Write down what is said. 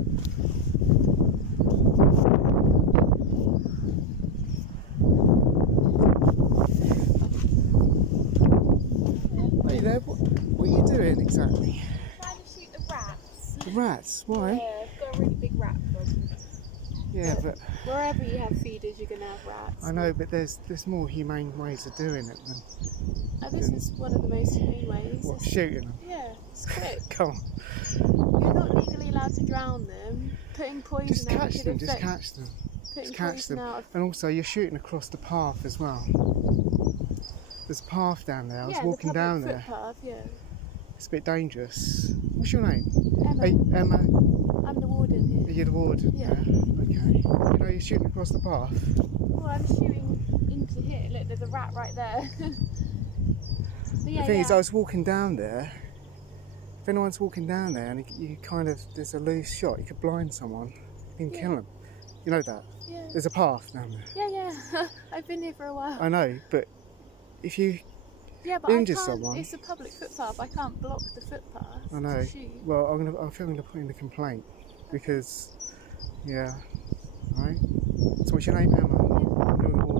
Hey there, what are you doing exactly? Trying to shoot the rats. The rats? Why? Yeah, I've got a really big rat problem. Yeah, but wherever you have feeders, you're going to have rats. I know, but there's more humane ways of doing it than. This is one of the most humane ways. What, shooting them? Yeah, it's quick. Come on. You're not legally allowed to drown them. Putting poison Just out catch could them. Just affect- catch them. Putting Just catch poison them. out of... And also, you're shooting across the path as well. There's a path down there. I was walking down there. Footpath, yeah. It's a bit dangerous. What's your name? Emma. Hey, Emma. I'm the warden here. You're the warden? Yeah. Okay. You know you're shooting across the path? Well, I'm shooting into here. Look, there's a rat right there. The thing is, I was walking down there. If anyone's walking down there and you kind of, there's a loose shot, you could blind someone and kill them. You know that? Yeah. There's a path down there. Yeah. I've been here for a while. I know, but if you injure someone... It's a public footpath. I can't block the footpath. I know. To shoot. Well, I think I'm going to put in a complaint because, yeah, right? So what's your name, Emma? Yeah. You're the warden.